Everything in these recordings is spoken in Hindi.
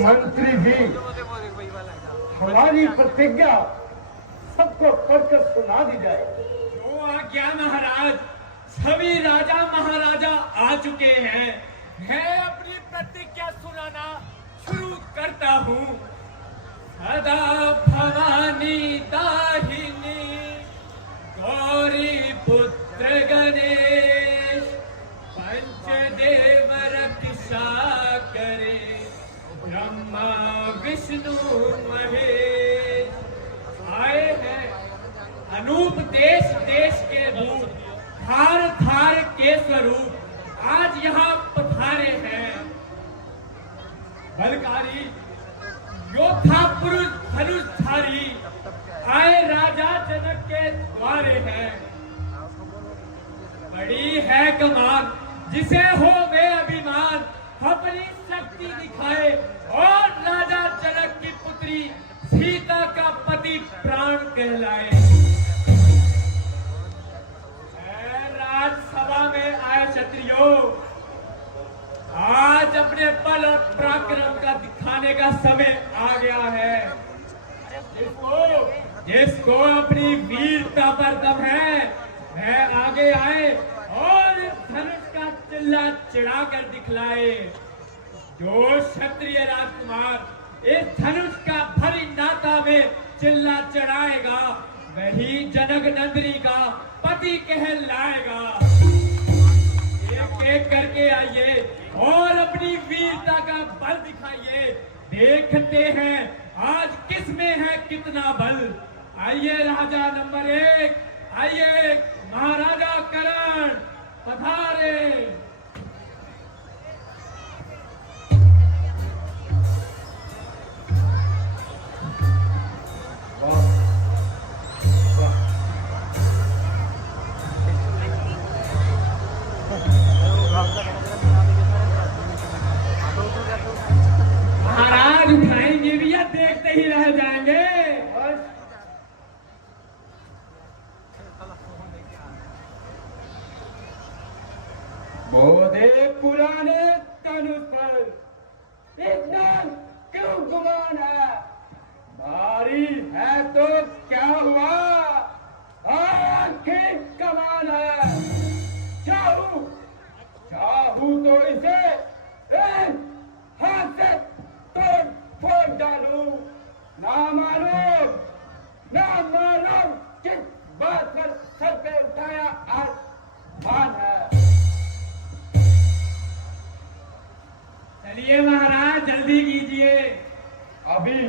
मंत्री जी, हमारी प्रतिज्ञा सबको पढ़कर सुना दी जाए। तो आज्ञा महाराज, सभी राजा महाराजा आ चुके हैं। मैं अपनी प्रतिज्ञा सुनाना शुरू करता हूँ। सदा भवानी दाहिनी गौरी पुत्र गणेश, पंचदेव रक्षा करे, ब्रह्मा विष्णु महेश। आए हैं अनूप देश देश के रूप, धार धार के स्वरूप आज यहाँ पधारे हैं। बलकारी योद्धा पुरुष धनुषधारी आए राजा जनक के द्वारे हैं। बड़ी है कमान जिसे हो वे अभिमान, अपनी शक्ति दिखाए और राजा जनक की पुत्री सीता का पति प्राण कहलाए। राजसभा में आए क्षत्रियों, आज अपने बल और पराक्रम का दिखाने का समय आ गया है। जिसको अपनी वीरता पर दम है, वह आगे आए और धनुष का चिल्ला चढ़ाकर दिखलाए। जो क्षत्रिय राजकुमार इस धनुष का भरी नाता में चिल्ला चढ़ाएगा, वही जनक नंदिनी का पति कहलाएगा। एक एक करके आइए और अपनी वीरता का बल दिखाइए। देखते हैं आज किस में है कितना बल। आइए राजा नंबर 1, आइए महाराजा करण पधारे। महाराज उठाएंगे भी या देखते ही रह जाएंगे। बोधे पुराने धनुष पर इतना क्यों गुमान है? भारी है तो क्या हुआ, आखिर कमान है। चाहूं तो इसे हाथ से तोड़ फोड़ डालूं। ना मालूम किस बात पर सर पे उठाया आसमान है। चलिए महाराज जल्दी कीजिए। अभी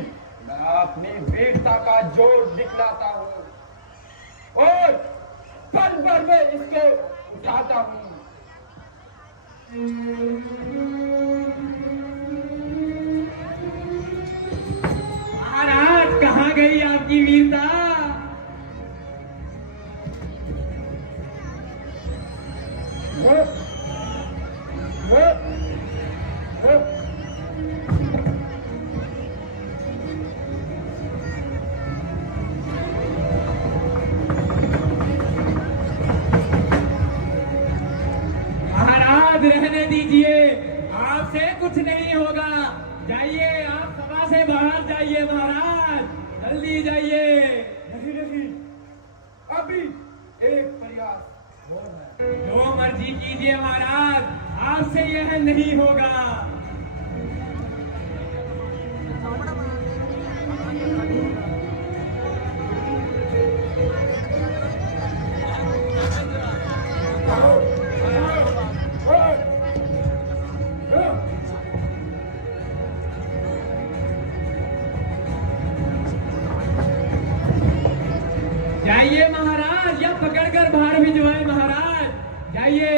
मैं अपनी वीरता का जोर दिखलाता हूँ और पल भर में इसको उठाता हूँ। महाराज कहाँ गई आपकी वीरता? महाराज रहने दीजिए, आपसे कुछ नहीं होगा। जाइए, आप सभा से बाहर जाइए महाराज, जल्दी जाइए। नहीं, अभी एक प्रयास और है। जो मर्जी कीजिए महाराज, आपसे यह नहीं होगा। चढ़ाइए।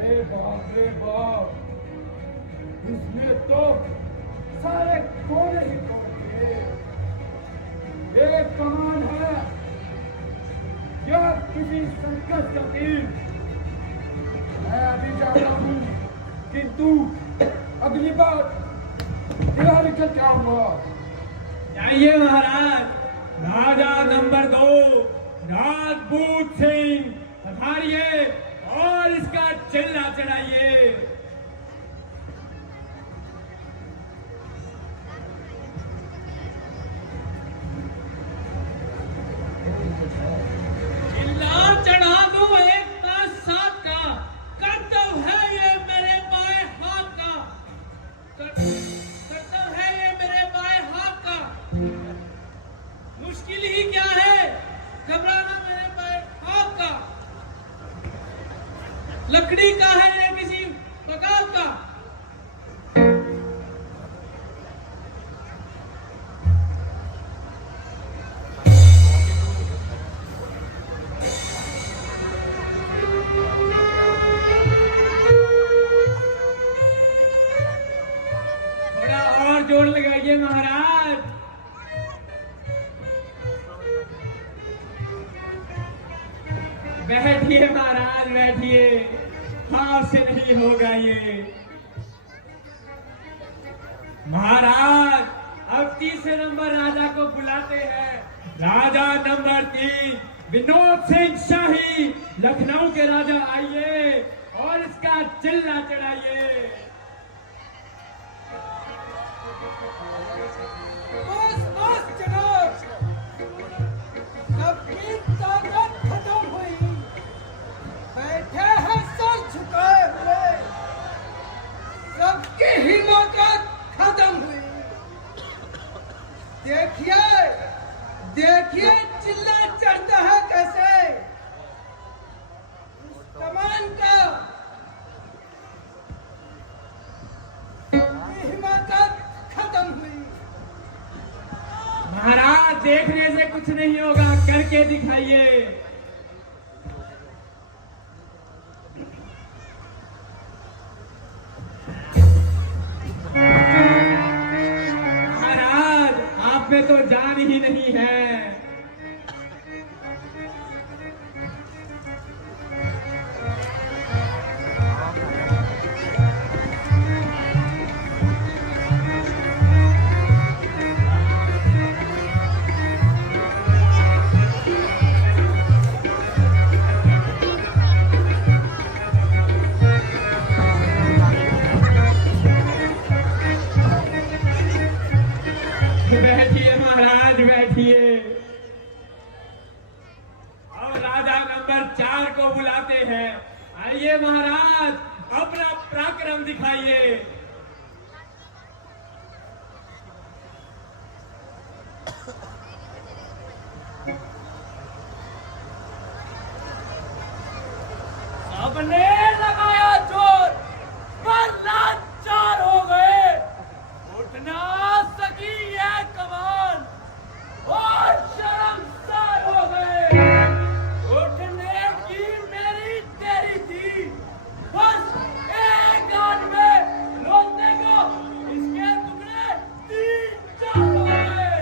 रे बाप, इसमें तो सारे कोने ही तोड़ दिए। ये कमान है या किसी सर्कस का तीर? मैं अभी जाता हूँ, किंतु अगली बार तैयारी करके आऊंगा। जाइए महाराज। राजा नंबर 2 राजपूत सिंह पधारिए और इसका चिल्ला चढ़ाइए। चिल्ला चढ़ा दो एक का साथ का, कर्तव्य है ये मेरे बाएं हाथ का, कर्तव्य है ये मेरे बाएं हाथ का। मुश्किल ही क्या है, घबराना मेरे बाएं हाथ का। लकड़ी का है या किसी प्रकार का। थोड़ा और जोर लगाइए महाराज। बैठिए महाराज, बैठिए। हाथ से नहीं होगा ये। महाराज अब तीसरे नंबर राजा को बुलाते हैं। राजा नंबर 3 विनोद सिंह शाही, लखनऊ के राजा, आइए और इसका चिल्ला चढ़ाइए। बस बस जनाब, सबकी ताकत खत्म हुई, बैठे हैं सर झुकाए हुए, सबकी हिम्मत खत्म हुई। देखिए देखिए चिल्ला चढ़ता है कैसे, उस कमान का हिम्मत खत्म हुई। महाराज देखने से कुछ नहीं होगा, करके दिखाइए। महाराज आप में तो जान ही नहीं है। बैठिए महाराज, बैठिए। अब राजा नंबर 4 को बुलाते हैं। आइए महाराज, अपना पराक्रम दिखाइए। सबने लगाया जोर, पर लाचार हो गए। उठ ना सकी ये कमान और शर्मसार हो गए। उठने की मेरी तेरी थी, बस एक आध में रोते को इसके टुकड़े 3-4 हो गए।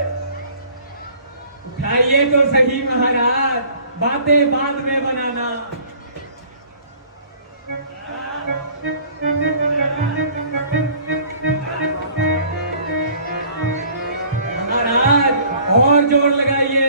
उठाइए तो सही महाराज, बातें बाद में बनाना। महाराज और जोर लगाइए।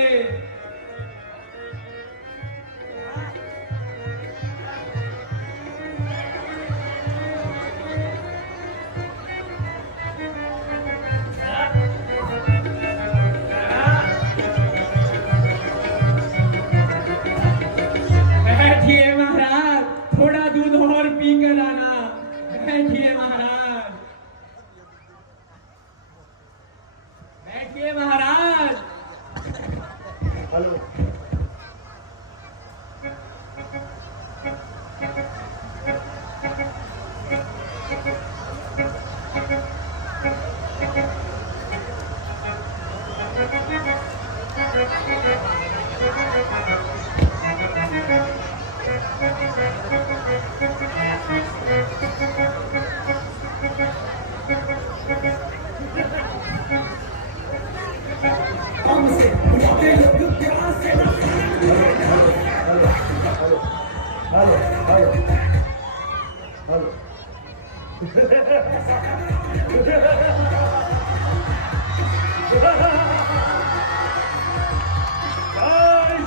जय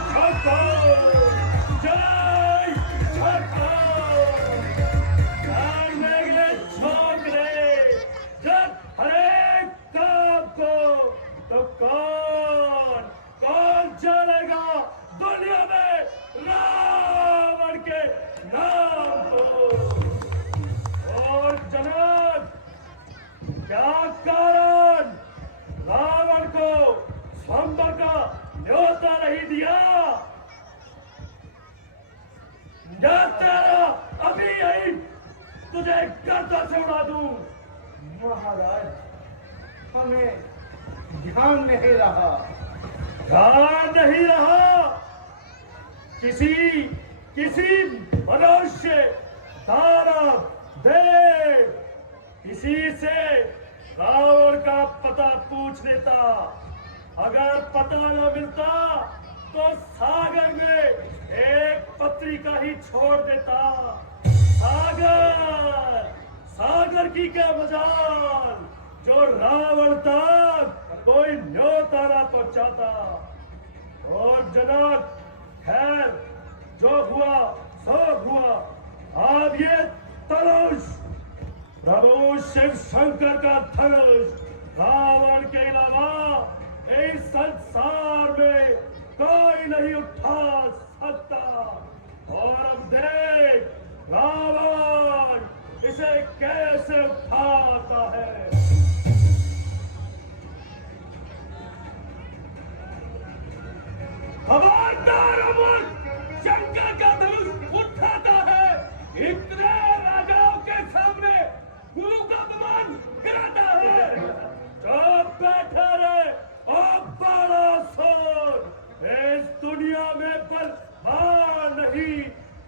ठाकुर, जय ठाकुर। ध्यान मेघले छोकरे जब हरेक काम को तो कौन जानेगा दुनिया में रावण के नाम को। और जनक, क्या कारण रावण को स्वयंवर का न्योता नहीं दिया? या तेरा अभी यही तुझे गर्दन से उड़ा दूं। महाराज, हमें ध्यान नहीं रहा। ध्यान नहीं रहा? किसी मनुष्य, दानव, देव, किसी से रावण का पता पूछ लेता। अगर पता न मिलता तो सागर में एक पत्रिका ही छोड़ देता। सागर की क्या मजाल जो रावण तक कोई न्योता ना पहुंचाता। और जनक, खैर जो हुआ सो हुआ। अब ये धनुष प्रभु शिव शंकर का धनुष रावण के अलावा इस संसार में कोई नहीं उठा सकता। और अब देख रावण इसे कैसे उठाता है। खबरदार अमर, शंकर का धनुष उठाता है। इतने राजाओं के सामने गुरु का अपमान कराता है। चुप बैठे रहे और बड़ा सोच। इस दुनिया में बलवान नहीं,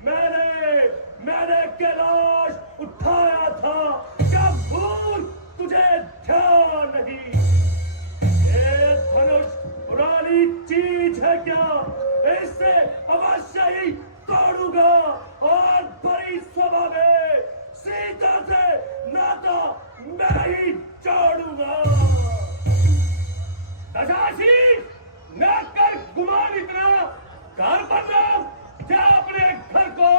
मैंने कैलाश उठाया था। क्या भूल तुझे ध्यान नहीं? ये धनुष पुरानी चीज है क्या? इससे अवश्य ही तोड़ूंगा और बड़ी सभा में सीता से नाता मैं ही जोड़ूंगा। दशाशी, न कर गुमान इतना। घर पर रहो, जा अपने घर को।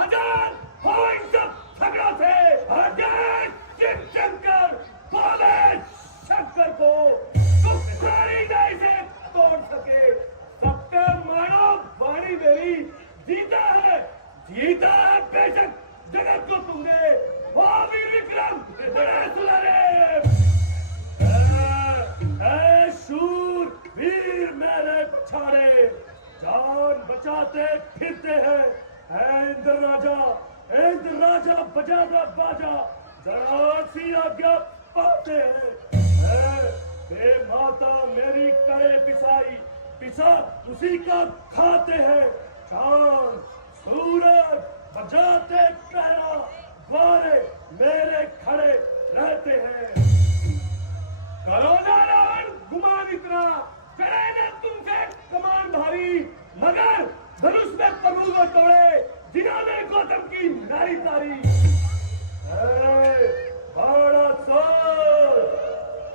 आजाद हो इन सब झगड़ों से। आजाद शिव शंकर, बोले शंकर को तो सारी नहीं से तोड़ सके। सबके मानो वाणी मेरी जीता है बेशक जगत को तुमने। ओ वीर विक्रम, बड़े सुधारे। शूर वीर मेरे पछाड़े जान बचाते फिरते हैं। इंद्र राजा बजा दो बाजा, जरा सी आज्ञा पाते हैं। बे माता मेरी करे पिसा उसी का खाते हैं। चांद सूरज बजाते पहरा, द्वारे मेरे खड़े रहते हैं। करो ना रावण गुमान इतना, करे तुमसे कमान भारी। मगर धनुष में कबूल न तोड़े, जिन्होंने गौतम की नारी तारी। बड़ा सोच,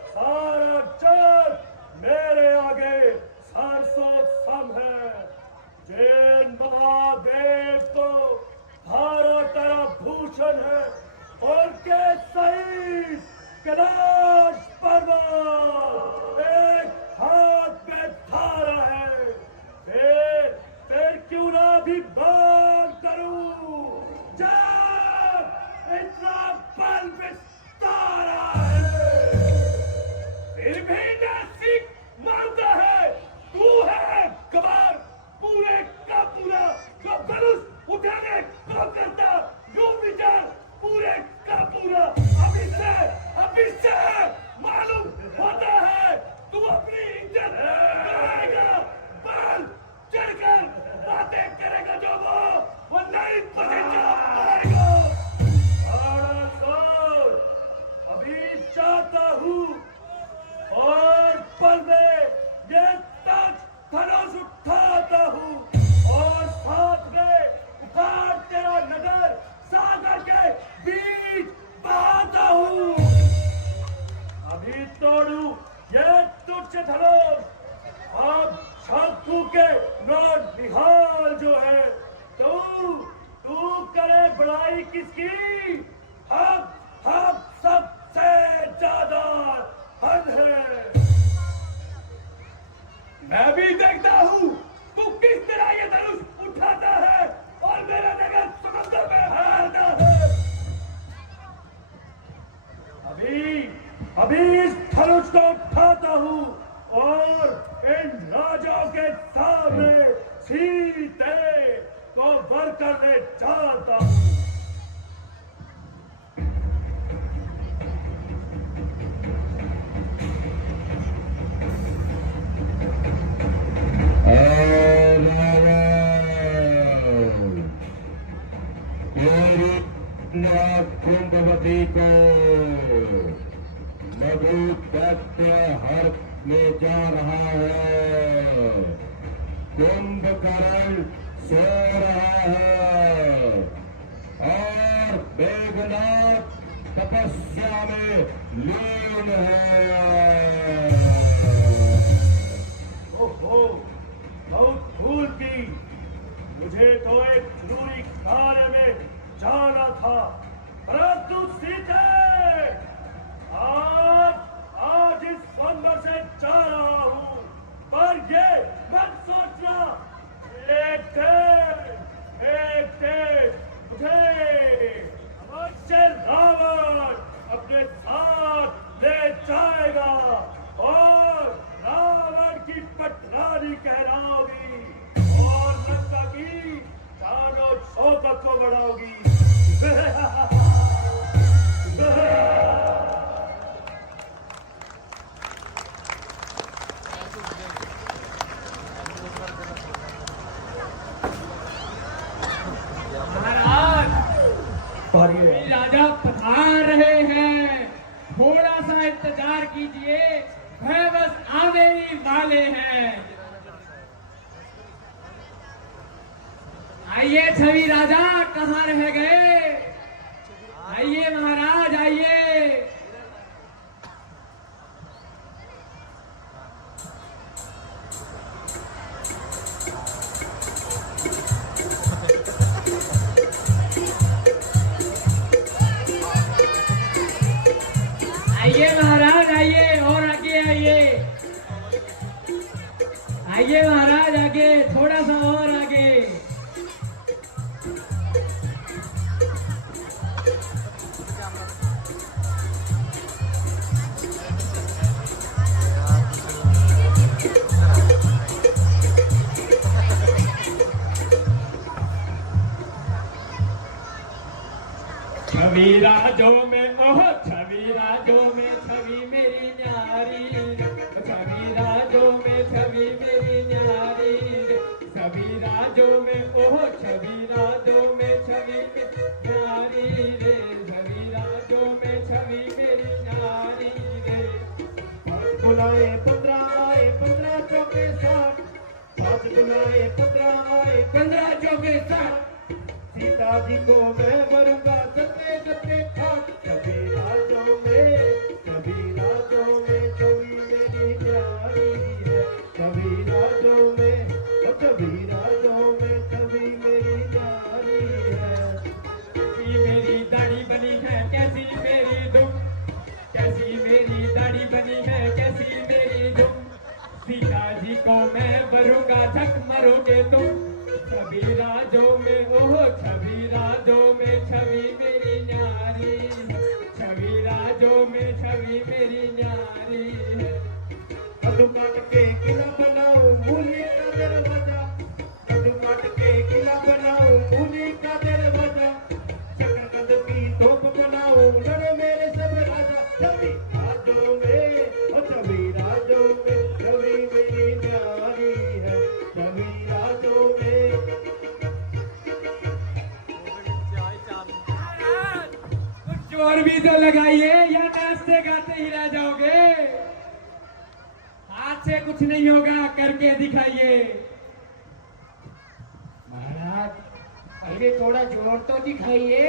सारा जग मेरे आगे सरसों सम है। जैन महादेव तो धारा तेरा भूषण है। उनके सही से धनुष, अब शंकु के नौट निहाल जो है, तू करे बड़ाई किसकी? हम सबसे ज्यादा हद है। मैं भी देखता हूँ तू किस तरह ये धनुष उठाता है और मेरा नगर समंदर में हारता है। अभी इस धनुष को उठाता हूँ और इन राजाओं के सामने सीते को वर करने जाता हूँ। कुंभवती को मधु दैत्य हर में जा रहा है। कुंभकर्ण सो रहा है और मेघनाथ तपस्या में लीन है। ओहो, बहुत भूल की। मुझे तो एक जरूरी कार्य में जाना था, परंतु सीते आज इस स्वयंवर से जा रहा हूँ, पर ये मत सोचना एक दिन मुझे अवश्य रावण अपने साथ ले जाएगा और रावण की पटरानी कहलाओगी और लंका की चारों शौकत को बढ़ाओगी। राजा पधार रहे हैं, थोड़ा सा इंतजार कीजिए, वह बस आने ही वाले हैं। आइए छवि राजा, कहाँ रह गए? आइए महाराज, आइए। आइए महाराज, आइए और आगे आइए। आइए महाराज, आगे, थोड़ा सा और आगे। छवि राजों में, ओह छवि राजों में छवि मेरी न्यारी, छवि राजों में छवि मेरी न्यारी, छवि राजों में, ओह छवि राजों में छवि न्यारी रे, छवि राजों में छवि मेरी न्यारी रे। बुलाए 15 चौके 60, 5 बुलाए 15 चौके 60। सीता जी को मैं मरूंगा सत्ते सत्ते ठाक। छवि राजों में छवि मेरी न्यारी है, छवि राजों में छवि मेरी न्यारी है। कैसी मेरी दाढ़ी बनी है, कैसी मेरी दुम, कैसी मेरी दाढ़ी बनी है, कैसी मेरी दुम। सीता जी को मैं मरूंगा झक मरोगे तुम। छवि राजों में, ओह छवि राजों में छवि मेरी न्यारी, छवि राजों में छवि मेरी न्यारी है। कदू काट के किला बनाऊं मूली का दरवाजा, कदू काट के किला बनाऊं मूली का दरवाजा, चक्र कद की तोप बनाऊं लड़ो मेरे सब राजा। छवि राजों में, ओ छवि राजों में छवि मेरी न्यारी है, छवि राजों में। और भी तो लगाइए या नाचते गाते ही रह जाओगे? हाथ से कुछ नहीं होगा, करके दिखाइए। महाराज पहले थोड़ा जोर तो दिखाइए,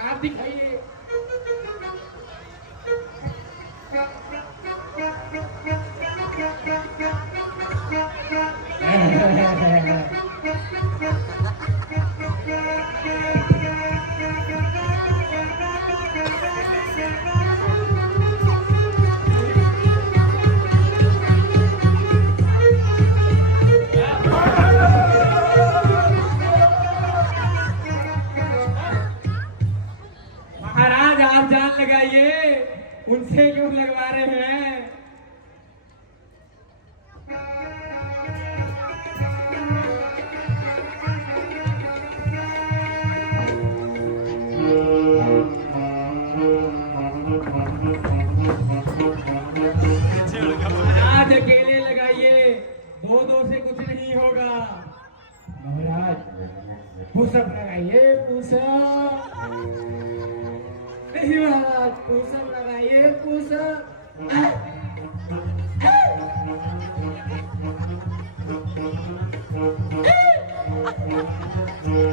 आप दिखाइए। लगाइए, उनसे क्यों लगवा रहे हैं? महाराज अकेले लगाइए, दो से कुछ नहीं होगा। महाराज पुशअप लगाइए, पुशअप। नहीं महाराज, पुशअप लगाइए, पुशअप।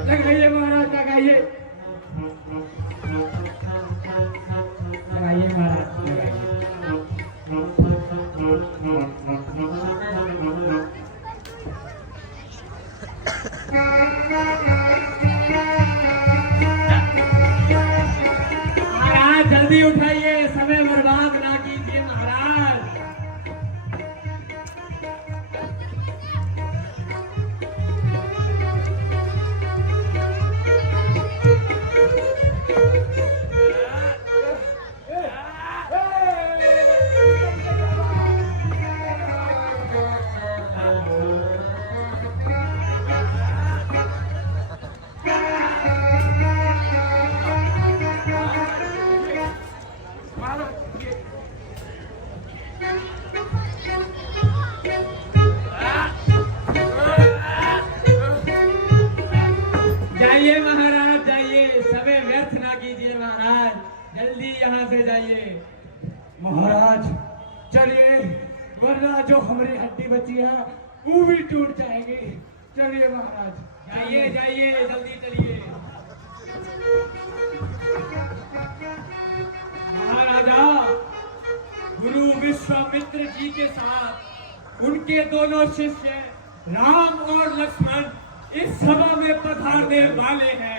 लगाइए महाराज, लगाइए। लगाइए महाराज, लगाइए। महाराज जल्दी उठाइए, समय बर्बाद ना कीजिए महाराज। जाइए महाराज, जाइए, समय व्यर्थ ना कीजिए महाराज, जल्दी यहाँ से जाइए। महाराज चलिए, वरना जो हमारी हड्डी बची है वो भी टूट जाएगी। चलिए महाराज, जाइए जाइए, जल्दी चलिए। महाराजा गुरु विश्वामित्र जी के साथ उनके दोनों शिष्य राम और लक्ष्मण इस सभा में पधारने वाले हैं।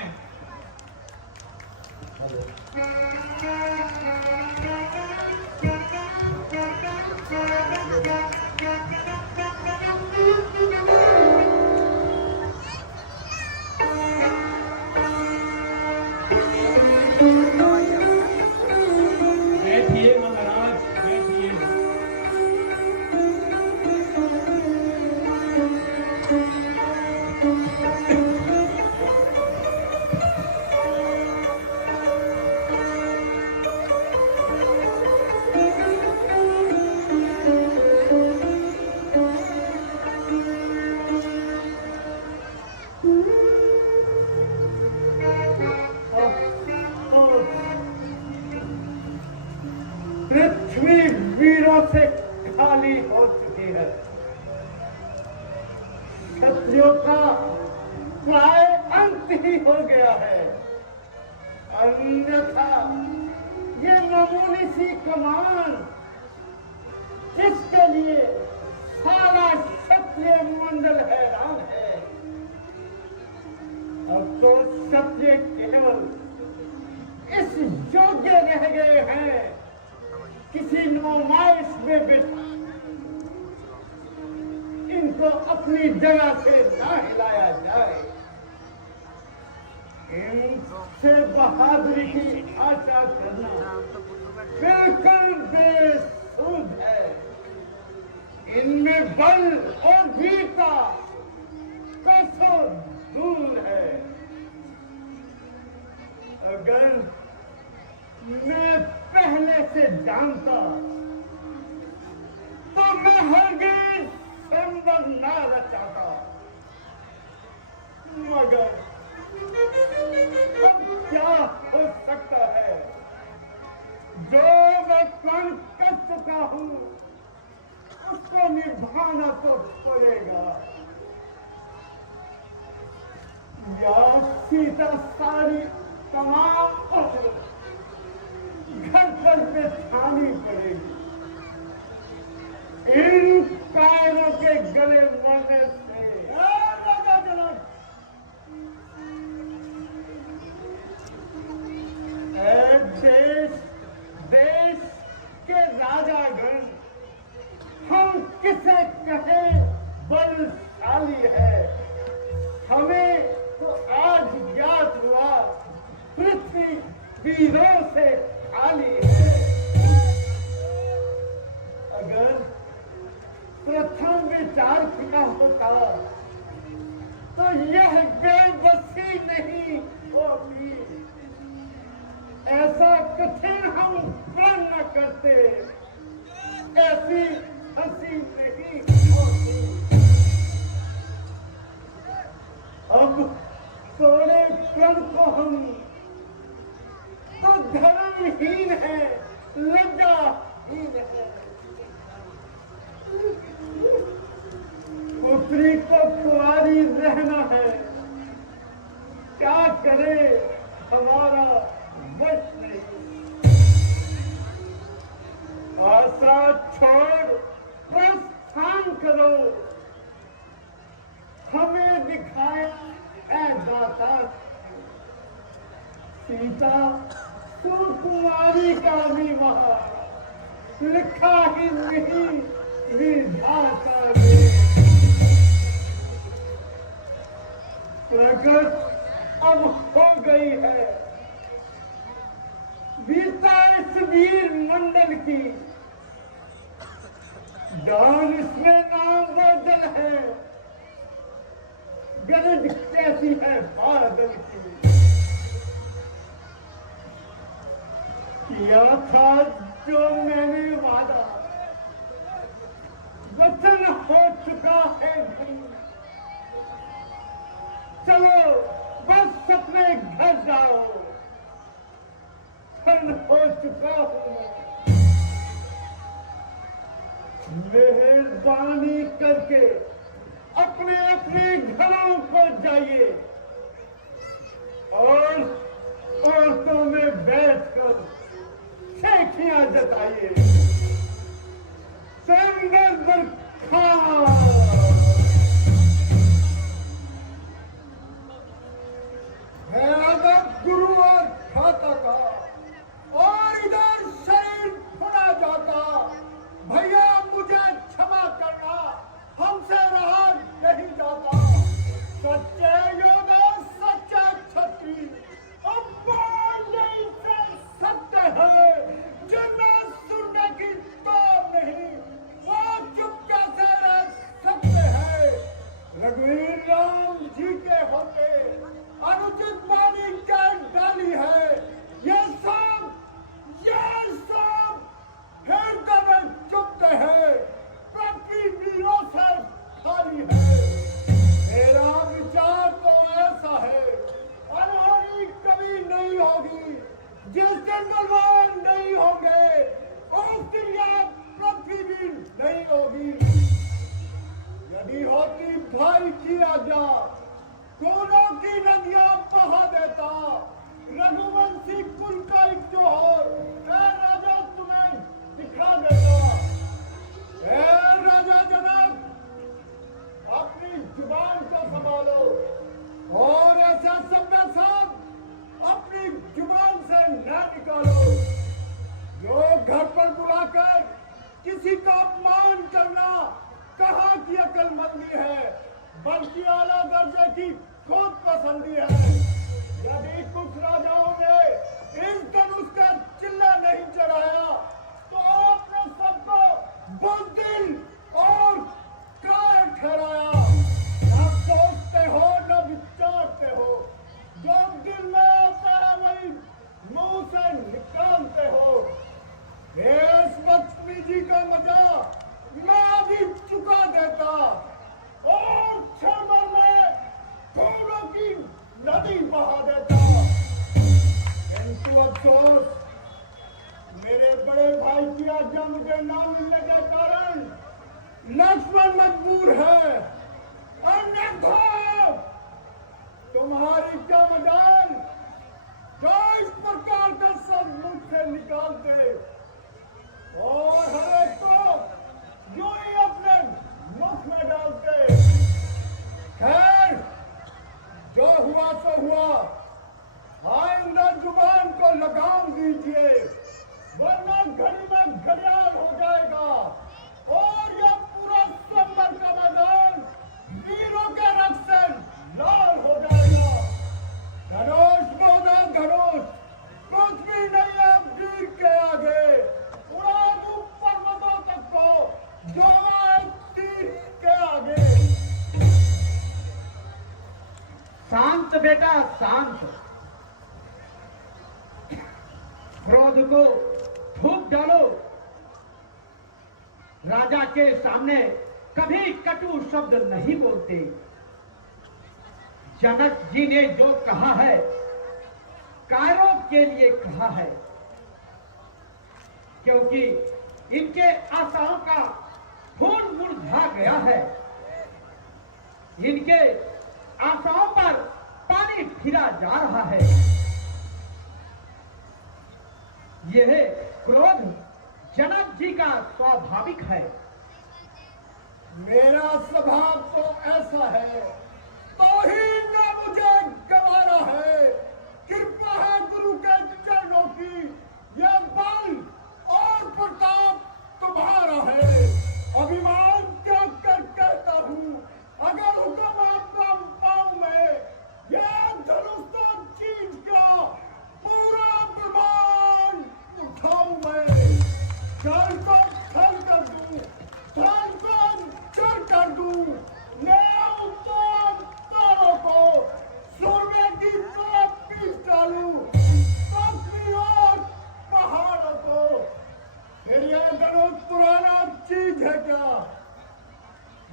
बैठिए महाराज, बैठिए। पृथ्वी वीरों से खाली हो चुकी है। क्षत्रियों का प्राय अंत ही हो गया है। अन्यथा ये मामूली सी कमान, इसके लिए सारा क्षत्रिय मंडल हैरान है। अब तो क्षत्रिय केवल इस योग्य रह गए हैं किसी नुमाइश में बिठा इनको अपनी जगह से ना हिलाया जाए। इनसे बहादुरी की आशा करना बिल्कुल बेसूद है। इनमें बल और वीरता कोसों दूर है। अगर मैं पहले से जानता तो मैं हरगिज संभव ना रचाता, मगर अब क्या हो सकता है। जो मैं कर्म कर चुका हूं उसको निभाना तो पड़ेगा, या सीता सारी तमाम घर पर बिठानी पड़ेगी। इन कायरों के गले मरने से देश के राजागण हम किसे कहे बलशाली है। हमें तो आज ज्ञात हुआ पृथ्वी वीरों से खाली है। अगर प्रथम विचार किया होता तो यह बेबसी नहीं होती। ऐसा कठिन हम प्रण न करते, ऐसी हंसी नहीं होती। अब तोड़े प्रण को हम तो धर्महीन है, लज्जाहीन है। पुत्री को कुंवारी रहना है, क्या करे हमारा वश नहीं। आशा छोड़ प्रस्थान करो, हमें दिखाया है दाता। सीता सुकुमारी का विवाह लिखा ही नहीं विधाता ने। प्रगट अब हो गई है बीता इस वीर मंडल की। डान इसमें नाम बदल है, गरज कैसी है बादल की। किया था जो मैंने वादा, वचन हो चुका है भाई। चलो बस अपने घर जाओ, खंड हो चुका हूं मैं। मेहरबानी करके अपने अपने घरों पर जाइए और औरतों में बैठकर शेखियां जताइए। संगर खां है अदब गुरु और खाता का, और इधर शरीर फुड़ा जाता। भैया मुझे क्षमा करना, हमसे रहा नहीं जाता। सच्चे योद्धा सच्चा क्षत्रिय नहीं से सत्य है, जो न सुनने की तो नहीं, वो चुप कैसे रह सकते हैं। रघुवीर राम जी के होते अनुचित वाणी क्या डाली है। ये सब हृदय में चुपते हैं, पृथ्वी वीरों से खाली है। मेरा विचार तो ऐसा है, अनहोनी कभी नहीं होगी। जिस दिन बलवान नहीं होंगे उस दिन यह पृथ्वी भी नहीं होगी। यदि होती भाई की आज्ञा, दोनों की नदियां बहा देता। रघुवंशी कुल का एक जोहर राजा तुम्हें दिखा देता। राजा जनक, अपनी जुबान को संभालो और ऐसा सभ्य सब अपनी जुबान से न निकालो। जो घर पर बुलाकर किसी का अपमान करना कहाँ की अक्लमंदी है, बल्कि आला दर्जे की खुद पसंदी है। यदि कुछ राजाओं ने इस धनुष का चिल्ला नहीं चढ़ाया तो आपने सबको बुज़दिल और कायर ठहराया। न सोचते हो न विचारते हो, जो दिल में आता है वही मुंह से निकालते हो। इस बदतमीजी का मजा मैं अभी चुका देता और क्षण में फूलों की नदी बहा देता। किंतु अफसोस, मेरे बड़े भाई की आज्ञा मुझे ना मिलने के कारण लक्ष्मण मजबूर है। अन्यथा तुम्हारी क्या मजाल जो इस प्रकार का सब मुख से निकालते और हर एक को जो ही अपने मुख में डालते। खैर, जो हुआ सो हुआ, आइंदा जुबान को लगाम दीजिए, वरना घड़ी में घड़ियाल हो जाएगा और यह पूरा संबर का मैदान वीरों के रक्त से लाल हो जाएगा। धनुष बोधा धनुष, पृथ्वी नहीं है वीर क्रोध को फूंक डालो। राजा के सामने कभी कटु शब्द नहीं बोलते। जनक जी ने जो कहा है कायरों के लिए कहा है, क्योंकि इनके आशाओं का फूल मुरझा गया है। इनके आशाओं पर पानी फिरा जा रहा है। यह क्रोध जनक जी का स्वाभाविक है। मेरा स्वभाव तो ऐसा है, तो ही न मुझे गंवारा है। कृपा है गुरु के चरणों की, यह बल और प्रताप तुम्हारा है। अभिमान त्याग कर कहता हूँ, अगर हुक्म आपका पाऊं मैं, यह धनुष तो चीज का पूरा प्रमाण उठाऊं मैं। जल को छल कर दूं, धन को चढ़ कर दूं, ले आऊं तारों को, सूर्य की तरह पीस डालूं, पृथ्वी और पहाड़ों को। फिर यह धनुष पुराना चीज है क्या?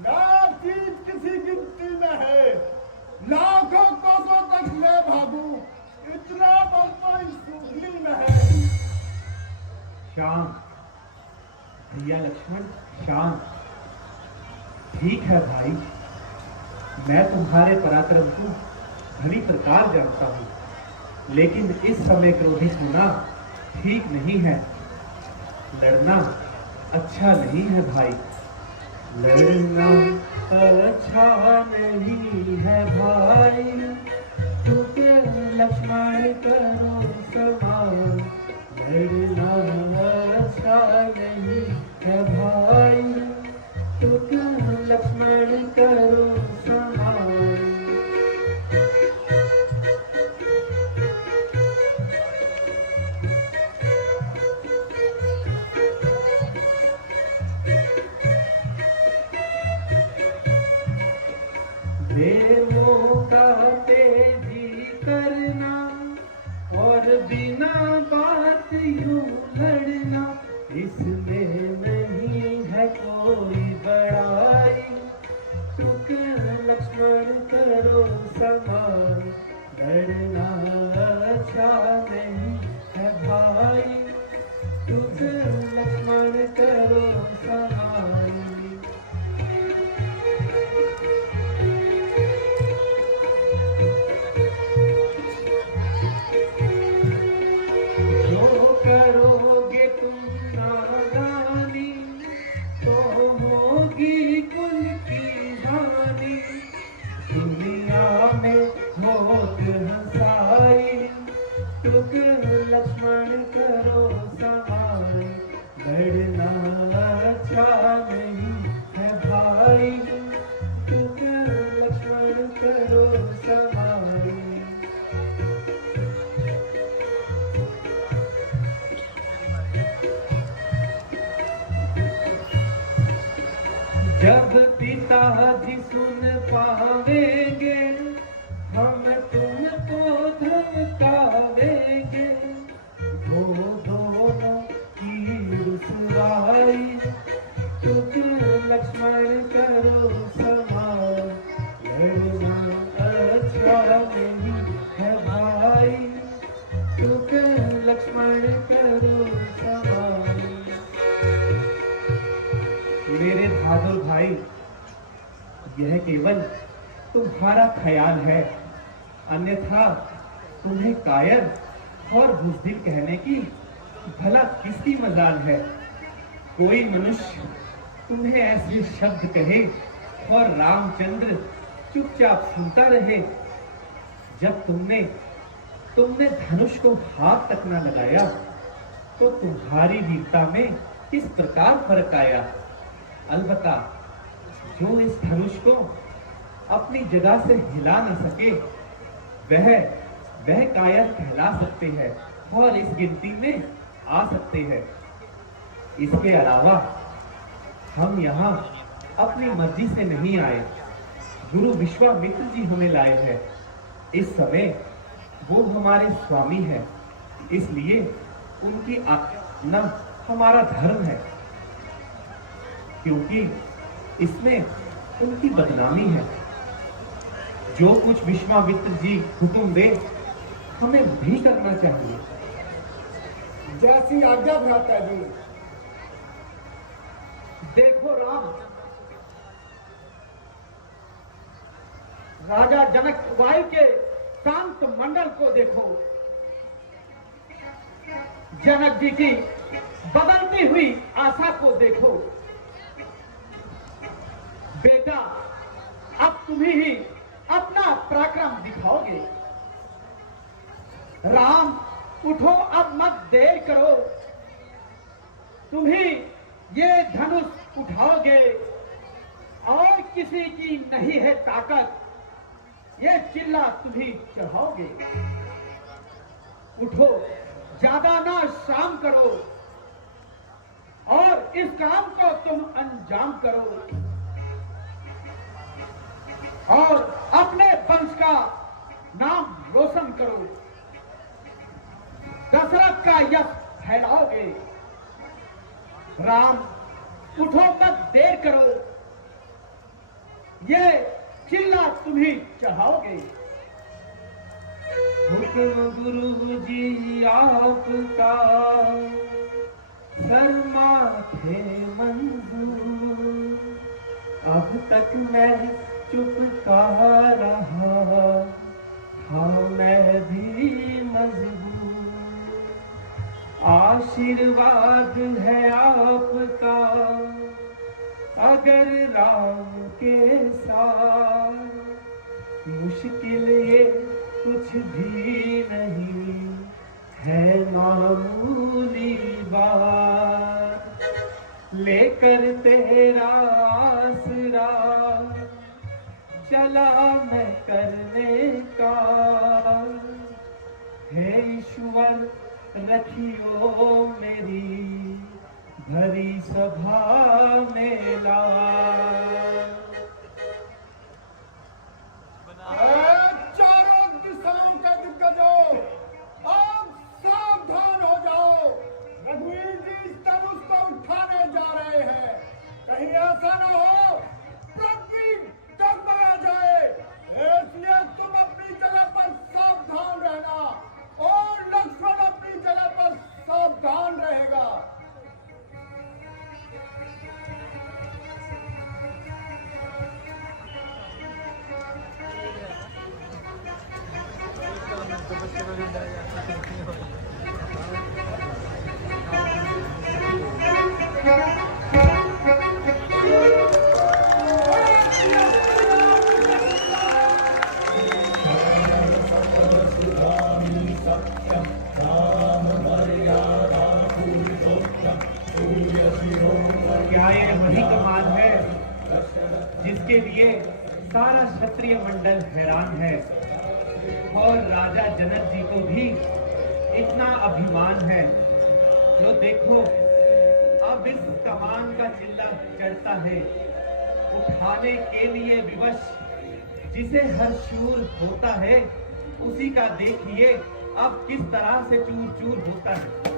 ना चीज किसी गिनती में है। लाखों कोसों तक ले भागूं, इतना बल तो इस सूली में है। शांत भैया लक्ष्मण, शांत। ठीक है भाई, मैं तुम्हारे पराक्रम को भली प्रकार जानता हूँ, लेकिन इस समय क्रोधित होना ठीक नहीं है। लड़ना अच्छा नहीं है भाई। लड़ना अच्छा नहीं है भाई, तुझे लक्ष्मण करो समान। लड़ना अच्छा नहीं है भाई, तुझे लक्ष्मण करो समान। देवों का तेजी करना और बिना बात यूं लड़ना, इसमें नहीं है कोई बड़ाई। तुक लक्ष्मण करो समान। लड़ना अच्छा नहीं है भाई, तुक लक्ष्मण करो समान। करोगे तुम नादानी, तो होगी कुल की हानि। दुनिया में होत हंसाई, तुक लक्ष्मण करो समान। लड़ना अच्छा नहीं है भाई, तुक लक्ष्मण करो समान। जब पिताजी सुन पावेंगे, हम तुमको धमकावेंगे। वो दोनों की रुसवाई, तुक लक्ष्मण करो समान। लड़ना अच्छा नहीं है भाई, तुक लक्ष्मण करो समान। मेरे बहादुर भाई, यह केवल तुम्हारा ख्याल है, अन्यथा तुम्हें कायर और बुज़दिल कहने की भला किसकी मजाल है। कोई मनुष्य तुम्हें ऐसे शब्द कहे और रामचंद्र चुपचाप सुनता रहे। जब तुमने धनुष को हाथ तक न लगाया, तो तुम्हारी वीरता में किस प्रकार फर्क आया। अलबत्ता जो इस धनुष को अपनी जगह से हिला न सके, वह कायर कहला सकते हैं और इस गिनती में आ सकते हैं। इसके अलावा हम यहाँ अपनी मर्जी से नहीं आए, गुरु विश्वामित्र जी हमें लाए हैं। इस समय वो हमारे स्वामी हैं, इसलिए उनकी आज्ञा हमारा धर्म है, क्योंकि इसमें उनकी बदनामी है। जो कुछ विश्वामित्र जी हुक्म दे हमें भी करना चाहिए। जैसी आज्ञा भ्राता जी। देखो राम, राजा जनक वायु के शांत मंडल को देखो। जनक जी की बदलती हुई आशा को देखो। बेटा, अब तुम ही अपना पराक्रम दिखाओगे। राम उठो, अब मत देर करो। तुम ही ये धनुष उठाओगे और किसी की नहीं है ताकत, ये चिल्ला तुम ही चढ़ाओगे। उठो, ज्यादा ना शाम करो और इस काम को तुम अंजाम करो और अपने वंश का नाम रोशन करो। दशरथ का यश फैलाओगे। राम उठो, मत देर करो, ये चिल्ला तुम ही चढ़ाओगे। हुक्म गुरु जी आपका फरमा थे मंजूर, अब तक मैं चुपता रहा, हाँ मैं भी मजबूर। आशीर्वाद है आपका अगर राम के साथ, मुश्किल ये कुछ भी नहीं है मामूली बात। लेकर तेरा आसरा चला मैं करने का, हे ईश्वर रखियो मेरी भरी सभा में लाज। चारों दिशाओं के दिग्गजों, आप सावधान हो जाओ। रघुवीर जी इस धनुष को उठाने जा रहे हैं। कहीं ऐसा न हो पृथ्वी डगमगा जाए, इसलिए तुम अपनी जगह पर सावधान रहना और लक्ष्मण अपनी जगह पर सावधान रहेगा। क्या ये वही कमान है जिसके लिए सारा क्षत्रिय मंडल हैरान है और राजा जनक जी को भी इतना अभिमान है। जो देखो अब इस कमान का चिल्ला चढ़ता है, उठाने के लिए विवश जिसे हर शूर होता है, उसी का देखिए अब किस तरह से चूर चूर होता है।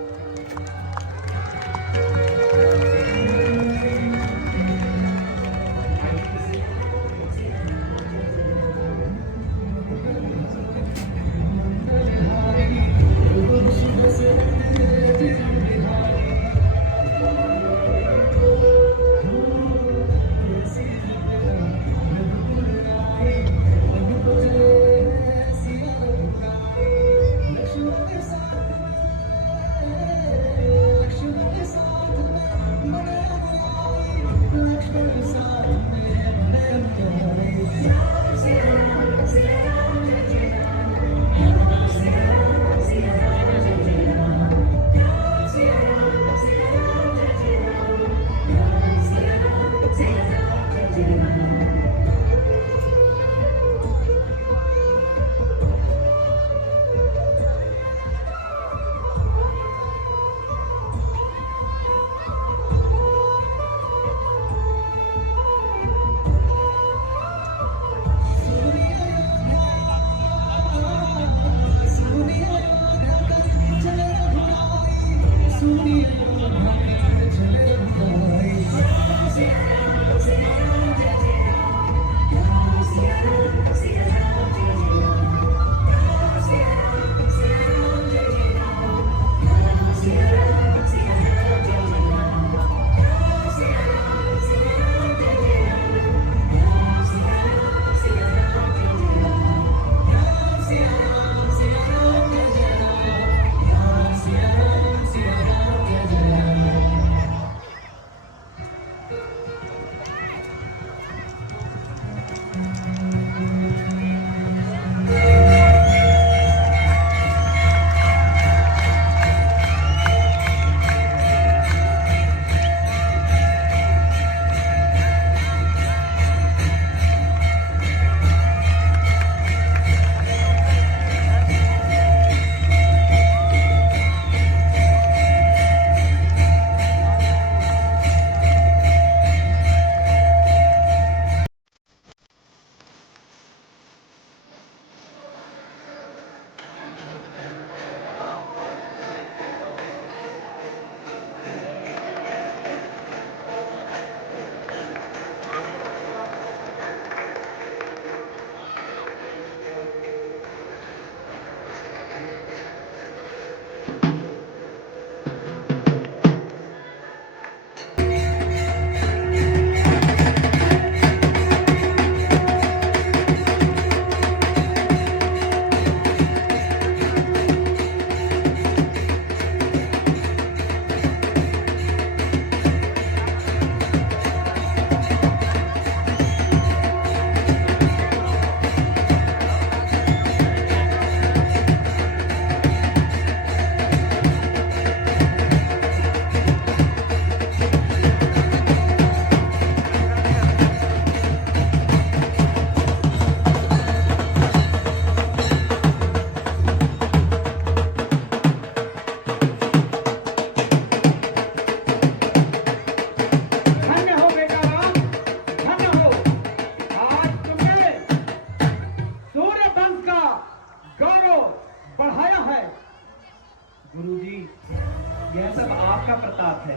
यह सब आपका प्रताप है।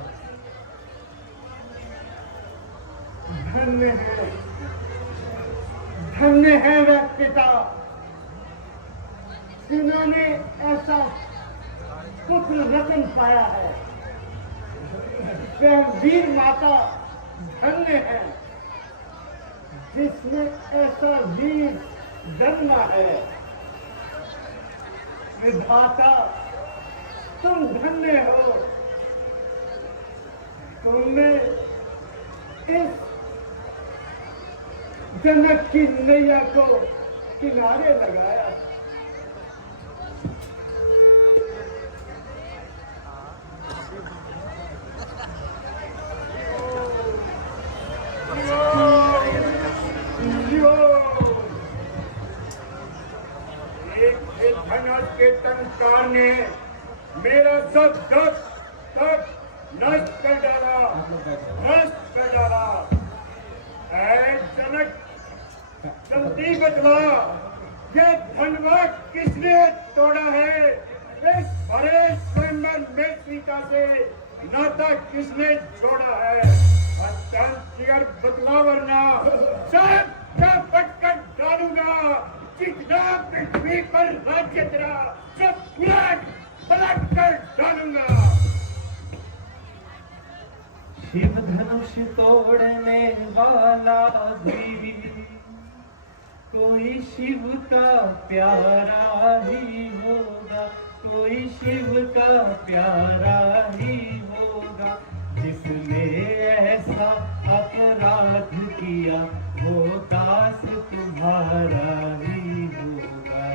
धन्य है वह पिता जिन्होंने ऐसा पुत्र रतन पाया है। वह वीर माता धन्य है जिसमें ऐसा वीर जन्मा है। विधाता तुम धन्य हो, तुमने इस जनक की नैया को किनारे लगाया। एक धनुष के टंकार ने मेरा सब सब नष्ट कर डाला, नष्ट कर डाला। ऐ जनक जल्दी बतला, ये धनवाद किसने तोड़ा है? इस भरे स्वयंवर में सीता से नाता किसने जोड़ा है? अत्यंत बतला वरना सब का पटकर डालूंगा। जितना पृथ्वी पर राज्य तेरा सब पलट कर डालूंगा। शिव धनुष तोड़ने वाला भी कोई शिव का प्यारा ही होगा, कोई शिव का प्यारा ही होगा। जिसने ऐसा अपराध किया वो दास तुम्हारा ही होगा।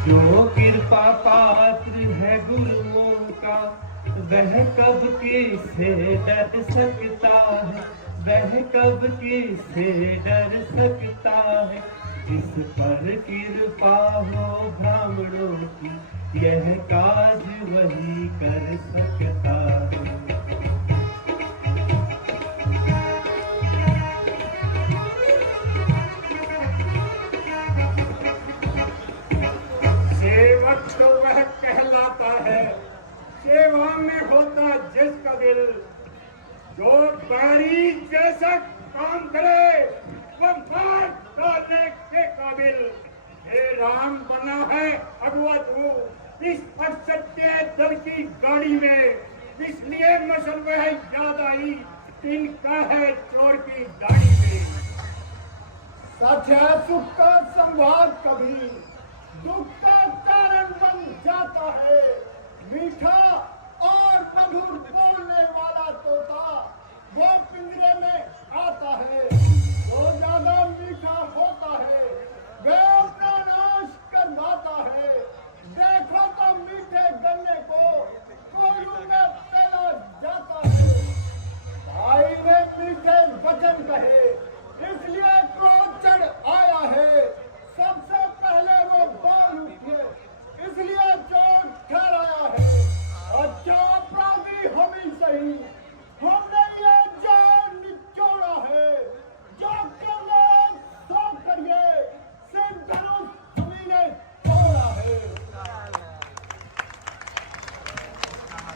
जो कृपा पात्र है गुरुओं का वह कब किसे डर सकता है, वह कब किसे डर सकता है। जिस पर कृपा हो ब्राह्मणों की यह काज वही कर सकता है। तब तो वह कहलाता है सेवा में होता जिसका दिल, जो बैरी जैसा काम करे वो मार डालने के काबिल। हे राम बना है अगुआ तू इस असत्य दल की गाड़ी में, इसलिए मसल वह याद आई तिनका है चोर की दाढ़ी पे। सच है सुख का संवाद कभी दुख का कारण बन जाता है, मीठा और मधुर बोलने वाला तोता वो पिंजरे में आता है, वो ज्यादा मीठा होता है वे अपना नाश करवाता है। देखो तो मीठे गन्ने को कोयलों में फैला जाता है। भाई ने मीठे वचन कहे इसलिए क्रोध चढ़ आया है, सबसे पहले वो बोल उठे इसलिए चोट ठहराया है। अच्छा अपराधी हम ही सही, हमने ये जान निचोड़ा है, जो करना सो करिए सिर्फ धनुष तुम्ही ने तोड़ा है।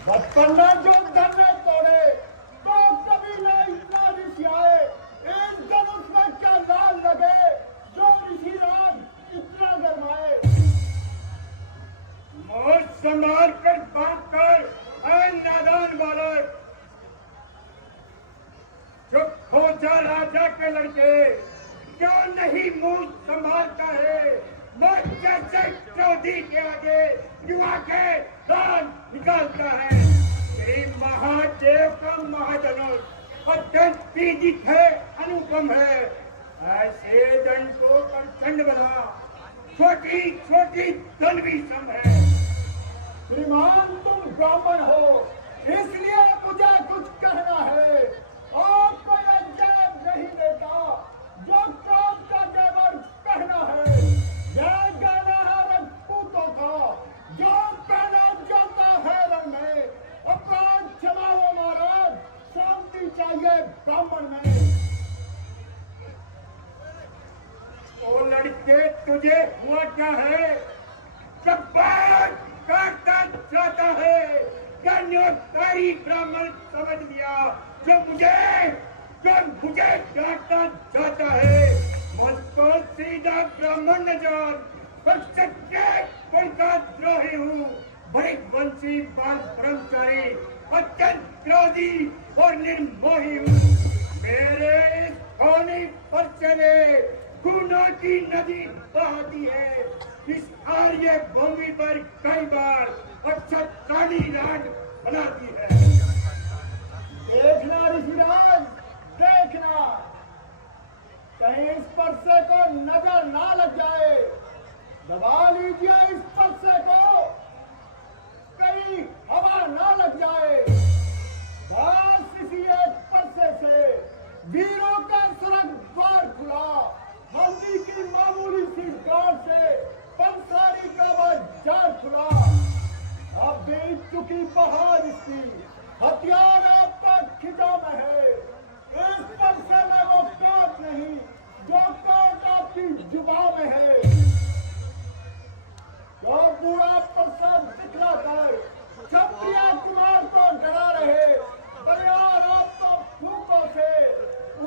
बचपन में जो धन्य तोड़े तो कभी न इतना ऋषि आए, इस धनुष में क्या लाल लगे जो ऋषि राज इतना गरमाए। मोर संभाल कर बात कर ऐ नादान बालक, जो खोजा राजा के लड़के क्यों नहीं मुंह संभालता है। वो जैसे चौधरी के आगे युवा के दान निकालता है। श्री महादेव का महाधनुष अत्यंत पीड़ित है, अनुपम है। ऐसे दंड को प्रचंड बना, छोटी छोटी दंड भी सम है। श्रीमान तुम ब्राह्मण हो इसलिए मुझे कुछ कहना है। आपको यह जवाब नहीं देता जो काम का जवाब कहना है। यह गाना है रजपूतों का जो पहना जाता है रंग में। अपराध क्षमाओ महाराज, शांति चाहिए ब्राह्मण में। ओ लड़के तुझे हुआ क्या है, जब बात काटता जाता है क्या न्योतारी ब्राह्मण समझ लिया जो मुझे डांटता जाता है। मुझको सीधा ब्राह्मण न जान, पर सच्चे कुल का द्रोही हूँ। बड़े वंशी बाल ब्रह्मचारी अत्यंत क्रोधी और निर्मोही हूँ। मेरे इस होनी पर चले खूनों की नदी बहती है। इस आर्य भूमि पर कई बार अच्छी राज बनाती है। देखना ऋषिराज देखना, कहीं इस परसे को नजर ना लग जाए। दबा लीजिए इस परसे को, कहीं हवा ना लग जाए। बस इसी एक परसे से वीरों का सुरंग द्वार खुला। मंदी की मामूली सी गांव से पंसारी का बाजार खुला। अब बीत चुकी बहार इसकी, हथियार आपका खिजा में है। इस परसे में वो काट नहीं जो काट आपकी जुबान में है। जो बूढ़ा प्रसाद दिखला कर क्षत्रिय कुमार को डरा रहे, परिवार आप तो फूकों से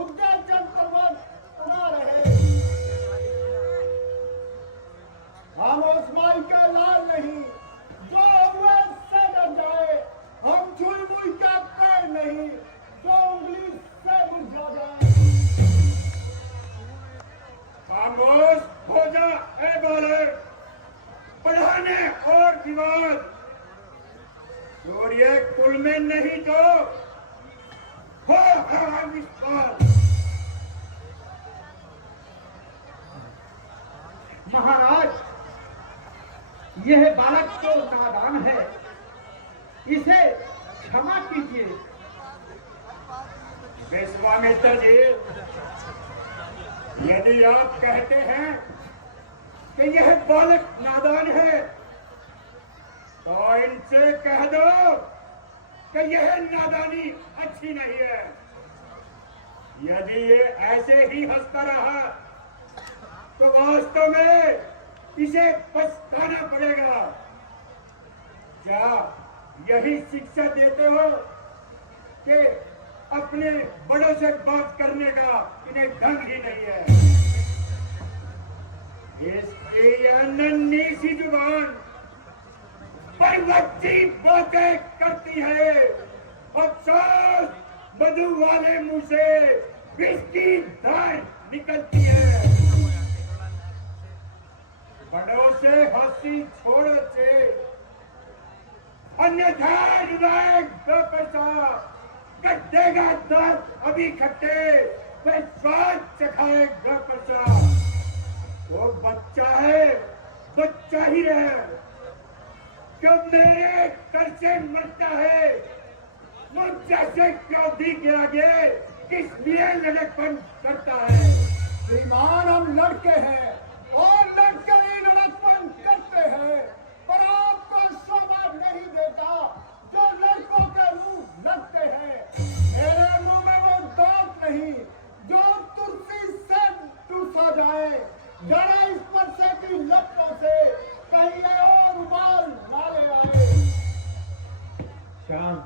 उद्देश्य तलवार उड़ा रहे। हम उस माई के लाल नहीं जो हुए से डर जाए। हम छुई मुई का पैर नहीं जो उंगली से बुझा जाए। खामोश हो जा ए बालक, बढ़ाने और विवाद सूर्य कुल में नहीं तो हो हवा विस्तार। महाराज यह बालक तो नादान है, इसे क्षमा कीजिए। विश्वामित्र जी, यदि आप कहते हैं कि यह बालक नादान है तो इनसे कह दो कि यह नादानी अच्छी नहीं है। यदि ये ऐसे ही हंसता रहा तो वास्तव में इसे पछताना पड़ेगा। क्या यही शिक्षा देते हो कि अपने बड़ों से बात करने का इन्हें ढंग ही नहीं है? इसकी यह नन्ही सी जुबान पर्वती बातें करती है। अफसोस मधु वाले मुंह से विष की धार निकलती है। बड़ों से हंसी छोड़ से, अन्यथा पैसा कटेगा दर्द अभी खट्टे, मैं स्वाद चखाएगा पैसा। वो बच्चा है, बच्चा ही है। जब मेरे कर से मरता है, वो जैसे क्रोधी के आगे इसलिए लड़कपन करता है। श्रीमान, हम लड़के हैं और लड़कर ही लड़कपन करते हैं, पर आपको शोभा नहीं देता जो लड़कों के मुंह लगते हैं। मेरे मुंह में वो दांत नहीं जो तुलसी से टूसा जाए। जरा इस परसे की लपटों से कहीं और उबाल ना ले आए। शांत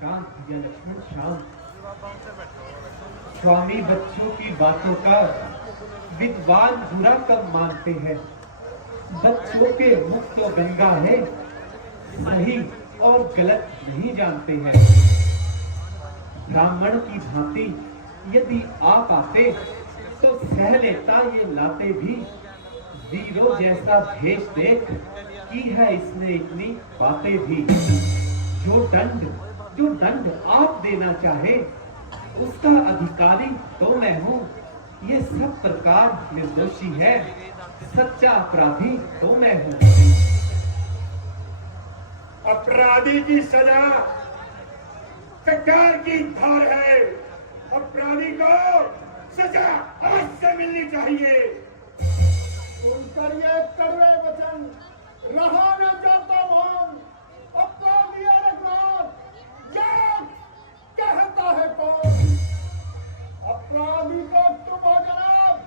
शांत भैया लक्ष्मण, शांत। स्वामी बच्चों की बातों का विद्वान बुरा कब मानते हैं। बच्चों के मुख तो गंगा है, सही और गलत नहीं जानते हैं। ब्राह्मण की भांति यदि आप आते तो सह लेता ये लाते भी। वीरों जैसा भेष देख की है इसने इतनी बातें भी। जो दंड आप देना चाहे उसका अधिकारी तो मैं हूँ। ये सब प्रकार निर्दोषी है, सच्चा अपराधी तो मैं हूँ। अपराधी की सजा कटार की धार है। अपराधी को सजा अवश्य मिलनी चाहिए। सुनकर ये कड़वे वचन रहा न जाता मौन। अपराधी कहता है कौन? अपराधी को तुम हो जनाब,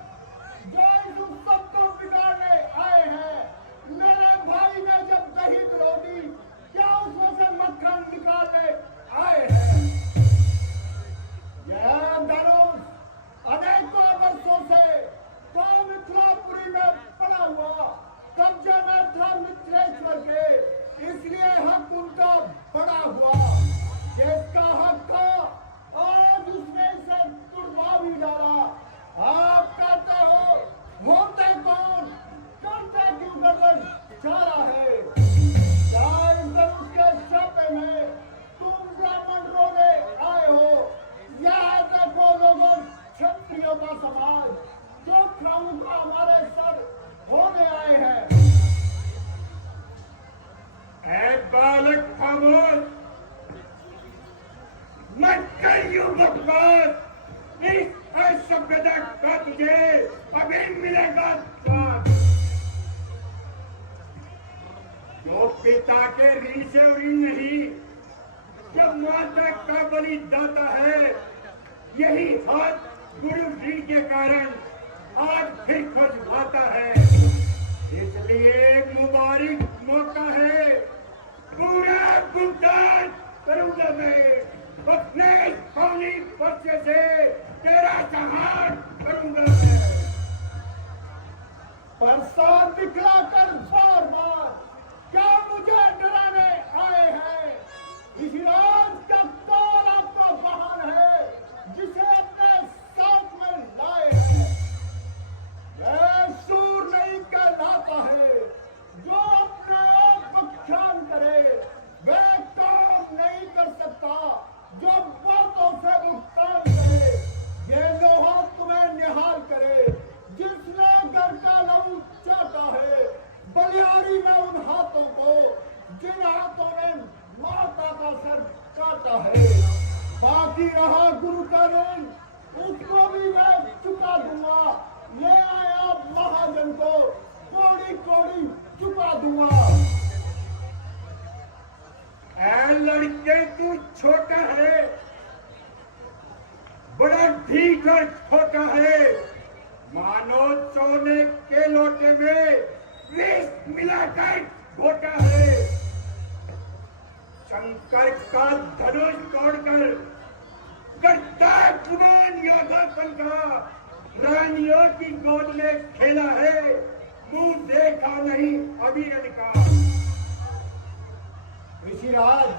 जो इस उत्सव को बिगाड़ने आए हैं। मेरे भाई ने जब दही बिलोदी, क्या उसमें से मक्खन निकालने आए हैं? यह धनुष अनेकों वर्षों से तो मिथिलापुरी में पड़ा हुआ कब्जे में था मिथिलेश्वर के, इसलिए हक उनका बड़ा हुआ। जिसका हक था आज उसने इसे तुड़वा भी डाला। आप कहते हो होते कौन, करते क्यों गड़बड़ चारा है? क्या इस धनुष के छापे में तुम ब्राह्मण रोने आए हो? यह देखो लोगों, क्षत्रियों का समाज जो क्राउन का हमारे सर होने आए हैं। ऐ बालक खामोश, मत करियो बकवास। इस असभ्यता का तुझे अभी मिलेगा स्वाद। जो पिता के ऋण से ऋण नहीं, जो माता का बलि दाता है, यही हाथ गुरु ऋण के कारण आज फिर खुजवाता है। इसलिए मुबारक मौका है, पूरा भुगतान करूंगा मैं। अपने कौनी पर्चे से तेरा संहार करूंगा मैं। प्रसाद दिखलाकर बार क्या मुझे डराने आए हैं? इस राज का कौन आपका वाहन है जिसे अपने साथ में लाए हैं? यह सूर नहीं कहलाता है जो अपने आप बख्शान करे। वह काम नहीं कर सकता जो बातों से भुगतान करे। ये लोहा तुम्हें निहाल करे जिसने घर का लहू चाटा है। बलियारी में उन हाथों को जिन हाथों ने माता का सर काटा है। बाकी रहा गुरु का ऋण, उसको भी मैं चुका दूंगा। ले आए आप महाजन को कोड़ी कोड़ी चुका दूंगा। ऐ लड़के, तू छोटा है, बड़ा ढीठ और छोटा है। मानो सोने के लोटे में जाकर घोटा है। शंकर का धनुष तोड़कर करता गुमान यादव का रानियों की गोद में खेला है, मुंह देखा नहीं अभिरन का। ऋषिराज,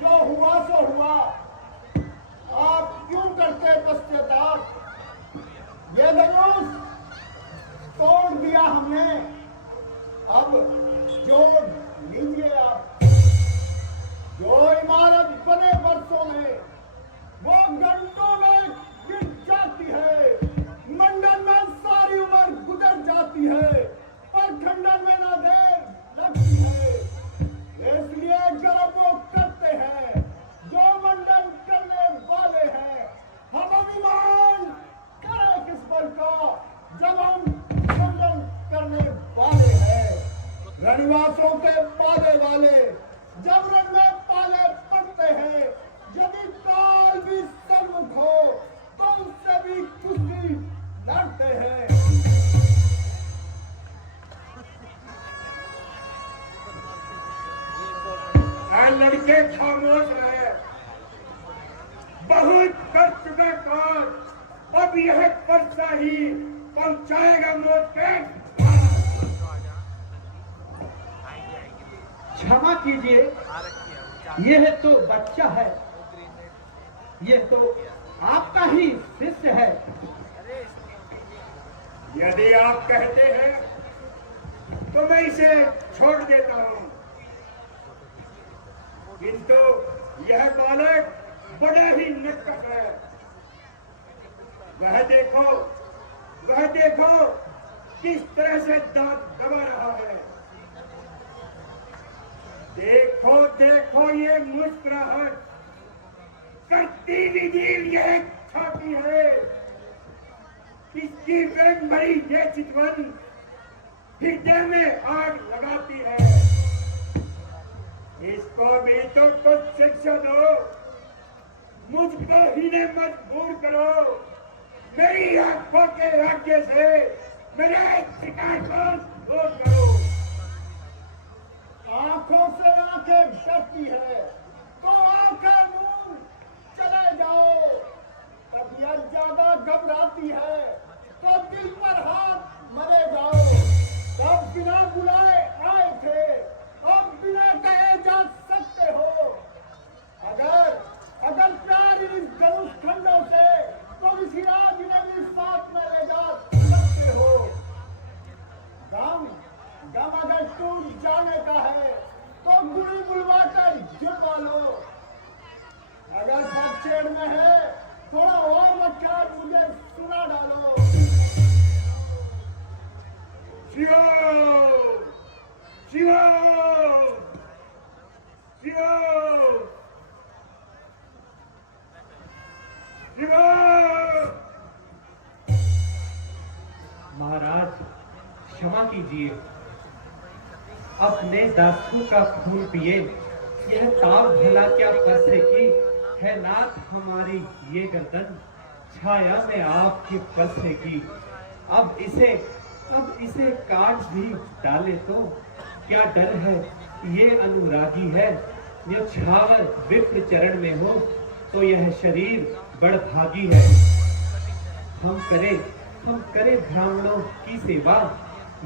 जो हुआ सो हुआ, आप क्यों करते पश्चाताप? ये धनुष तोड़ दिया हमने, अब जोड़ लीजिए आप। जो इमारत बने वर्षों में वो घंटों में गिर जाती है, मंडल में सारी उम्र गुजर जाती है, पर खंडन में ना देर लगती है। इसलिए गर्व वो करते हैं जो मंडन करने वाले हैं। हम अभिमान करें किस बल का जब हम मंडन करने वाले हैं। रणवासों के पाले वाले जब रण में पाले पड़ते हैं, यदि काल भी सन्मुख हो तो उससे भी कुश्ती लड़ते हैं। लड़के खामोश रहे, बहुत कर चुका काम, अब यह पर्चा ही पहुंचाएगा मौत के। क्षमा कीजिए, यह तो बच्चा है, यह तो आपका ही शिष्य है। यदि आप कहते हैं तो मैं इसे छोड़ देता हूं, किंतु यह बालक बड़ा ही निकट है। वह देखो किस तरह से दांत दबा रहा है। देखो ये मुस्कुराहट करती विधि यह छाती है। इसकी रंग भरी ये चितवन हृदय में आग लगाती है। इसको भी तो कुछ शिक्षा दो, मुझको ही ने मजबूर करो। मेरी आंखों के राज्य से मेरे शिकार को दूर करो। आंखों से आंखें डरती है तो आंखें मुंह चले जाओ। तबीयत ज्यादा घबराती है तो दिल पर हाथ मरे जाओ। तब बिना बुलाए आए थे, अब बिना कहे जा सकते हो। अगर प्यार इस धनुष खंडों से तो ऋषिराज ने भी साथ में ले जा सकते हो। गम अगर टूट जाने का है तो गुड़ी बुलवाकर जुड़वा लो। अगर पक्षेड़ में है थोड़ा और मक्कार मुझे सुना डालो। शिवो शिवो शिवो शिवो। महाराज क्षमा कीजिए, अपने दासों का खून पिए यह ताव भला क्या फंसे की है नाथ हमारी ये गर्दन छाया में आपकी फंसे की। अब इसे काट भी डाले तो क्या डर है, ये अनुरागी है। जो छावर विप्र चरण में हो तो यह शरीर बड़ भागी है। हम करे ब्राह्मणों की सेवा,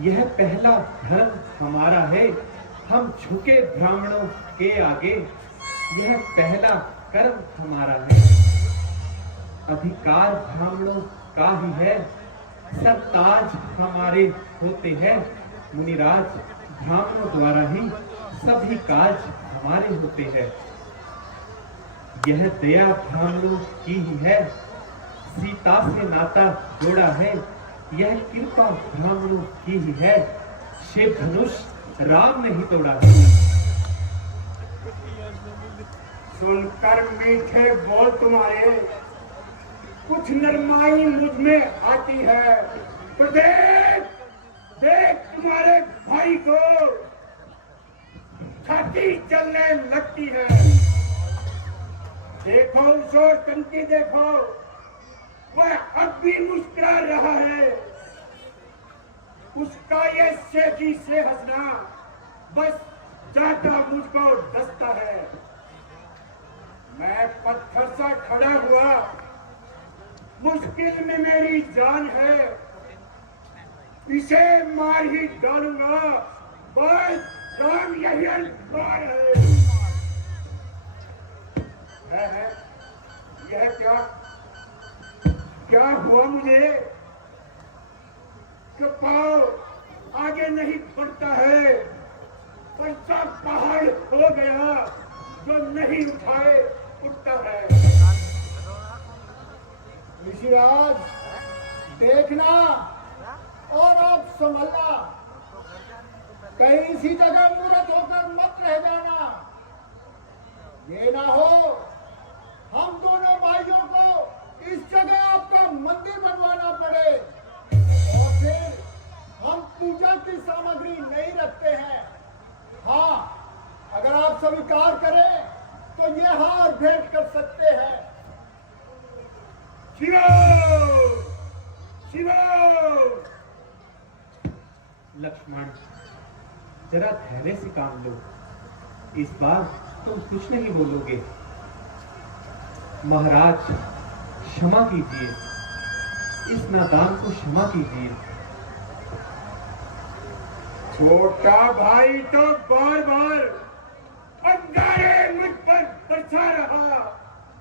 यह पहला धर्म हमारा है। हम झुके ब्राह्मणों के आगे, यह पहला कर्म हमारा है। अधिकार ब्राह्मणों का ही है, सरताज हमारे होते हैं। मुनिराज ब्राह्मणों द्वारा ही सभी काज हमारे होते हैं। यह दया ब्राह्मणों की ही है, सीता से नाता जोड़ा है। यह कृपा ब्राह्मणों की ही है, शिव धनुष राम ने ही तोड़ा है। सुनकर मीठे बोल तुम्हारे कुछ नरमाई मुझ में आती है, तो देख तुम्हारे भाई को छाती चलने लगती है। देखो उस ओर टंकी देखो, वह अब भी मुस्कुरा रहा है। उसका ये शेखी से हंसना बस जाता मुझको डसता है। मैं पत्थर सा खड़ा हुआ, मुश्किल में मेरी जान है, इसे मार ही डालूंगा, बस राम यही अल्पार है। यह क्या हुआ मुझे कि पाँव आगे नहीं बढ़ता है, ऐसा पहाड़ हो गया जो नहीं उठाए उठता है। ऋषिराज देखना और आप संभलना, कहीं इसी जगह मूर्त होकर मत रह जाना। ये ना हो हम दोनों भाइयों को इस जगह आपका मंदिर बनवाना पड़े और फिर हम पूजा की सामग्री नहीं रखते हैं। हाँ, अगर आप स्वीकार करें तो ये हार भेंट कर सकते हैं। शिव शिव। लक्ष्मण, जरा धैर्य से काम लो, इस बार तुम कुछ नहीं बोलोगे। महाराज क्षमा कीजिए, इस नादान को क्षमा कीजिए। छोटा भाई तो बार बार अंगारे मुझ पर बरसा रहा।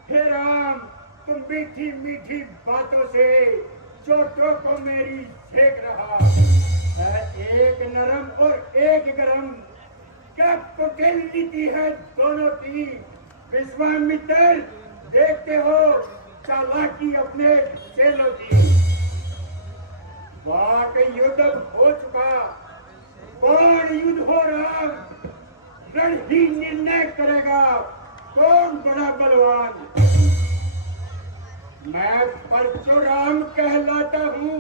हे राम, तुम मीठी मीठी बातों से चोटों को मेरी सेक रहा है। एक नरम और एक गरम, क्या कुटिल नीति है दोनों की। विश्वामित्र, देखते हो चालाकी अपने चेलों की। वाक युद्ध हो चुका, कौन युद्ध हो रहा, रण ही निर्णय करेगा कौन बड़ा बलवान। मैं परशुराम कहलाता हूँ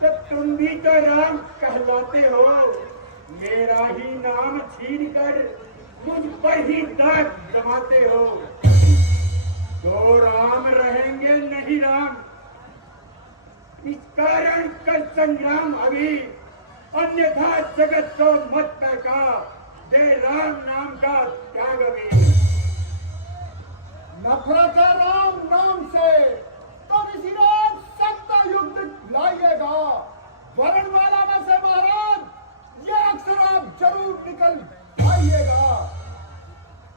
तो तुम भी तो राम कहलाते हो। मेरा ही नाम छीन कर मुझ पर ही दाग जमाते हो। दो राम रहेंगे नहीं राम, इस कारण का संग्राम अभी, अन्यथा जगत को मत पैका दे राम नाम का त्याग अभी। नफरत है राम नाम से तो ऋषिराज सत्ता युद्ध लाइएगा। वर्णमाला में से महाराज ये अक्षर आप जरूर निकल आइएगा।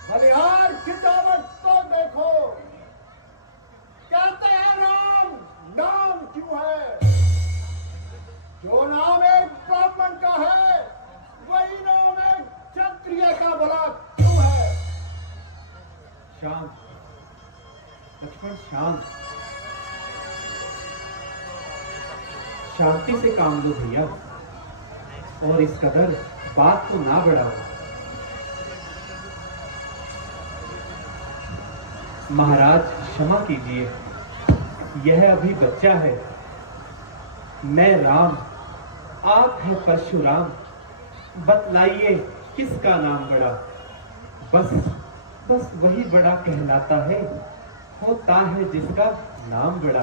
बलिहार खिंचावट तो देखो, कहते हैं राम नाम क्यों है। जो नाम एक ब्राह्मण का है वही नाम एक क्षत्रिय का भला क्यों है। शांत लक्ष्मण, शांत, शांति से काम लो भैया, और इस कदर बात को ना बढ़ाओ। महाराज क्षमा कीजिए, यह अभी बच्चा है। मैं राम, आप है परशुराम, बतलाइए किसका नाम बड़ा। बस वही बड़ा कहलाता है, होता है जिसका नाम बड़ा।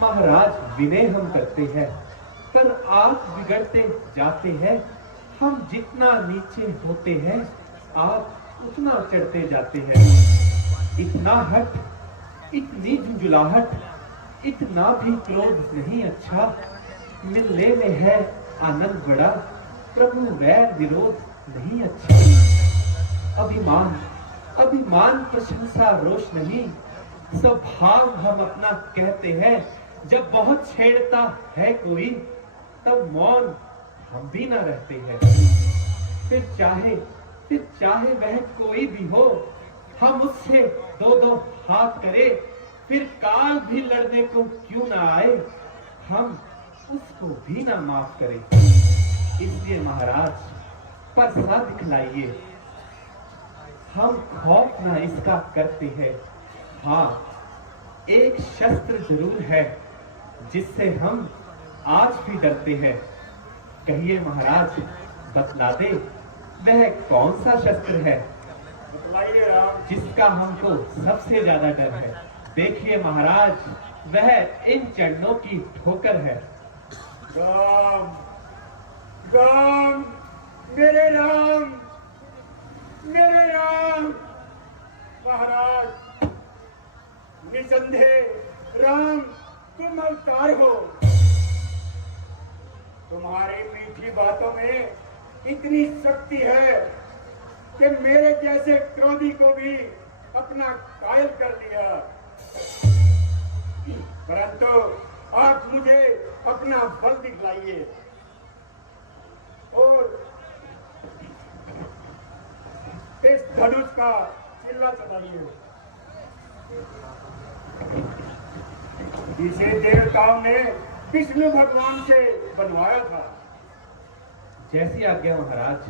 महाराज विनय हम करते हैं, पर आप बिगड़ते जाते हैं। हम जितना नीचे होते हैं आप उतना चढ़ते जाते हैं। इतना हट, इतनी झुंझुलाहट, इतना भी क्रोध नहीं अच्छा। मिलने में है आनंद बड़ा, प्रभु वैर विरोध नहीं अच्छा। अभिमान प्रशंसा रोष नहीं, स्वभाव हम अपना कहते हैं। जब बहुत छेड़ता है कोई तब मौन हम भी ना रहते हैं। फिर चाहे वह कोई भी हो, हम उससे दो हाथ करें। फिर काल भी लड़ने को क्यों ना आए, हम उसको भी ना माफ करें। इसलिए महाराज परसा दिखलाइए, हम खौफ ना इसका करते हैं। हाँ, एक शस्त्र जरूर है जिससे हम आज भी डरते हैं। कहिए महाराज, बतला दे वह कौन सा शस्त्र है बतलाइए राम। जिसका हमको सबसे ज्यादा डर है। देखिए महाराज, वह इन चरणों की ठोकर है। राम, राम, मेरे राम, मेरे राम। महाराज, निसंदेह राम तुम अवतार हो। तुम्हारी मीठी बातों में इतनी शक्ति है कि मेरे जैसे क्रोधी को भी अपना कायल कर दिया। परंतु आप मुझे अपना फल दिखलाइए और इस धनुष का चिल्ला चलाइए। इसे देवताओं ने विष्णु भगवान से बनवाया था। जैसी आज्ञा महाराज।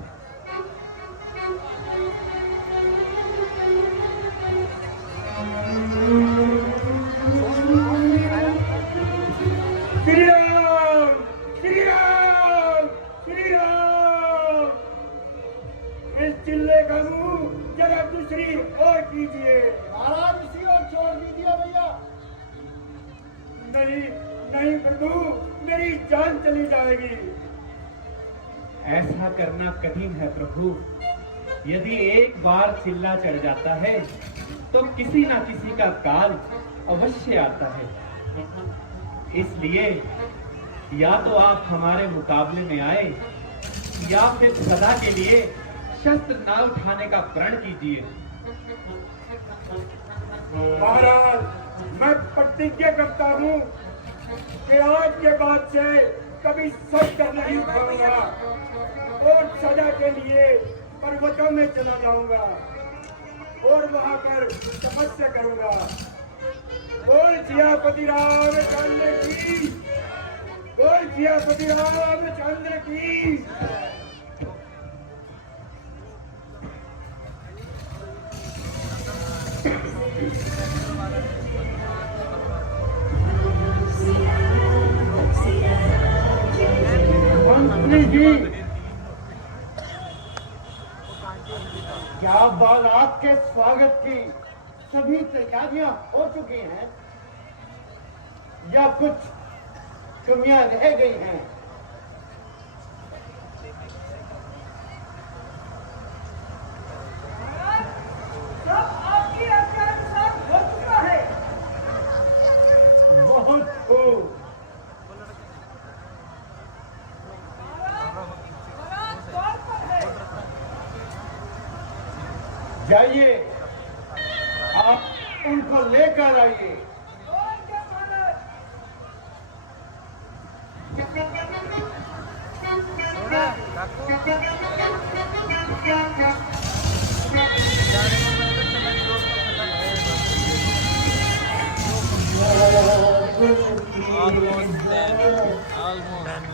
श्री राम, श्री राम, श्री राम। इस चिल्ले का मुंह जरा दूसरी ओर कीजिए। महाराज इसी और छोड़ दीजिए भैया। नहीं नहीं प्रभु, मेरी जान चली जाएगी। ऐसा करना कठिन है प्रभु। यदि एक बार चिल्ला चढ़ जाता है तो किसी ना किसी का काल अवश्य आता है। इसलिए या तो आप हमारे मुकाबले में आए या फिर सदा के लिए शस्त्र ना उठाने का प्रण कीजिए। महाराज, मैं प्रतिज्ञा करता हूँ कि आज के बाद से कभी शस्त्र नहीं उठाऊंगा और सदा के लिए पर्वतों में चला जाऊंगा और वहां पर तपस्या करूंगा। बोल सियापति रामचंद्र की, बोल सियापति रामचंद्र की। मंत्री जी, क्या बारात के स्वागत की सभी तैयारियां हो चुकी हैं या कुछ कमियां रह गई हैं? सब आपकी आज्ञा अनुसार हो चुका है। बहुत खूब। बारात द्वार पर है। जाइए, आप उनको लेकर आइए। और क्या महाराज? Almost there. Almost.